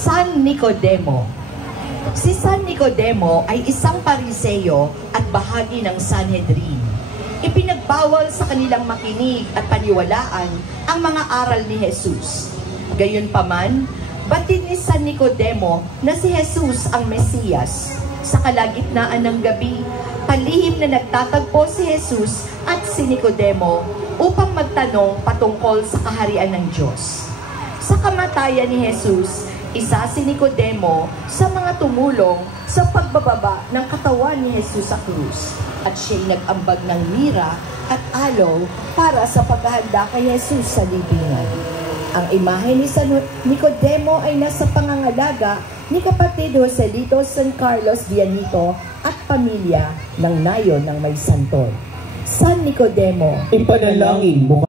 San Nicodemo. Si San Nicodemo ay isang Pariseyo at bahagi ng Sanhedrin. Ipinagbawal sa kanilang makinig at paniwalaan ang mga aral ni Jesus. Gayunpaman, batid ni San Nicodemo na si Jesus ang Mesiyas. Sa kalagitnaan ng gabi, palihim na nagtatagpo si Jesus at si Nicodemo upang magtanong patungkol sa kaharian ng Diyos. Sa kamatayan ni Jesus, isa si Nicodemo sa mga tumulong sa pagbababa ng katawan ni Jesus sa krus, at siya'y nag-ambag ng mira at aloe para sa paghahanda kay Jesus sa libingan. Ang imahe ni San Nicodemo ay nasa pangangalaga ni kapatid Joselito San Carlos Dianito at pamilya ng nayon ng May Santol. San Nicodemo, ipanalangin mo